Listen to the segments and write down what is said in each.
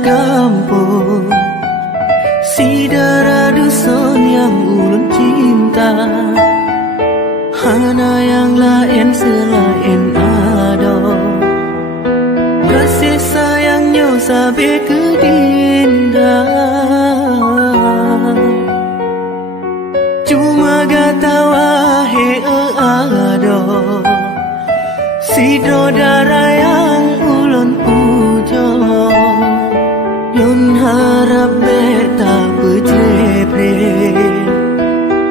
kampung, si darah dusun yang ulun cinta. Hana yang lain selain ado, kasih sayangnya sampai ke dinda. Cuma gata wahe ado, si darah yang ulun pujo. Lun harap beta berjepre,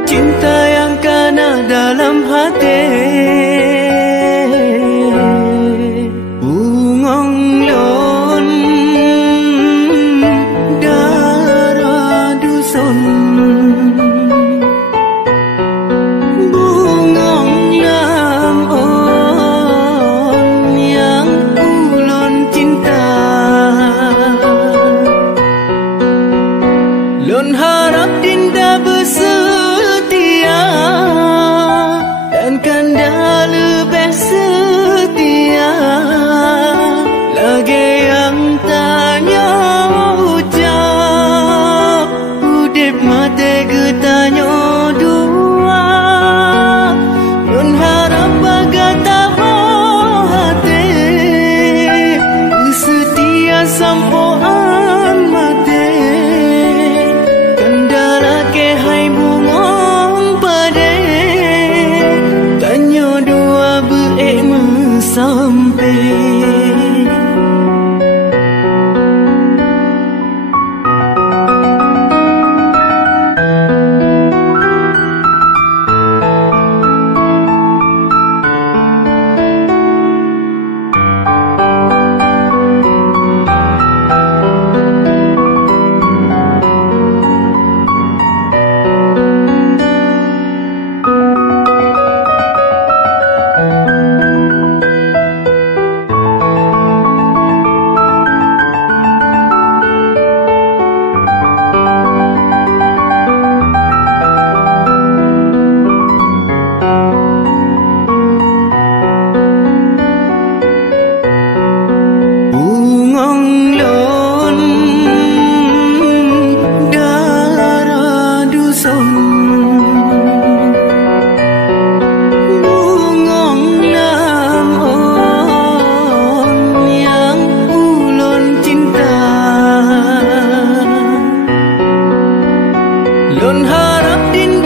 cinta yang kena dalam hati. Bungong lun darah dusun, bungong lam on yang ulun cinta. Lun harap dinda bersetia dan kanda lebih setia. Lagi yang tanya ucap, udip mati getanya dua. Lun harap bagai tahu hati, setia sampoan mati. Kendala ke hai bungong pade, tanya dua beek sampai. Lun harap din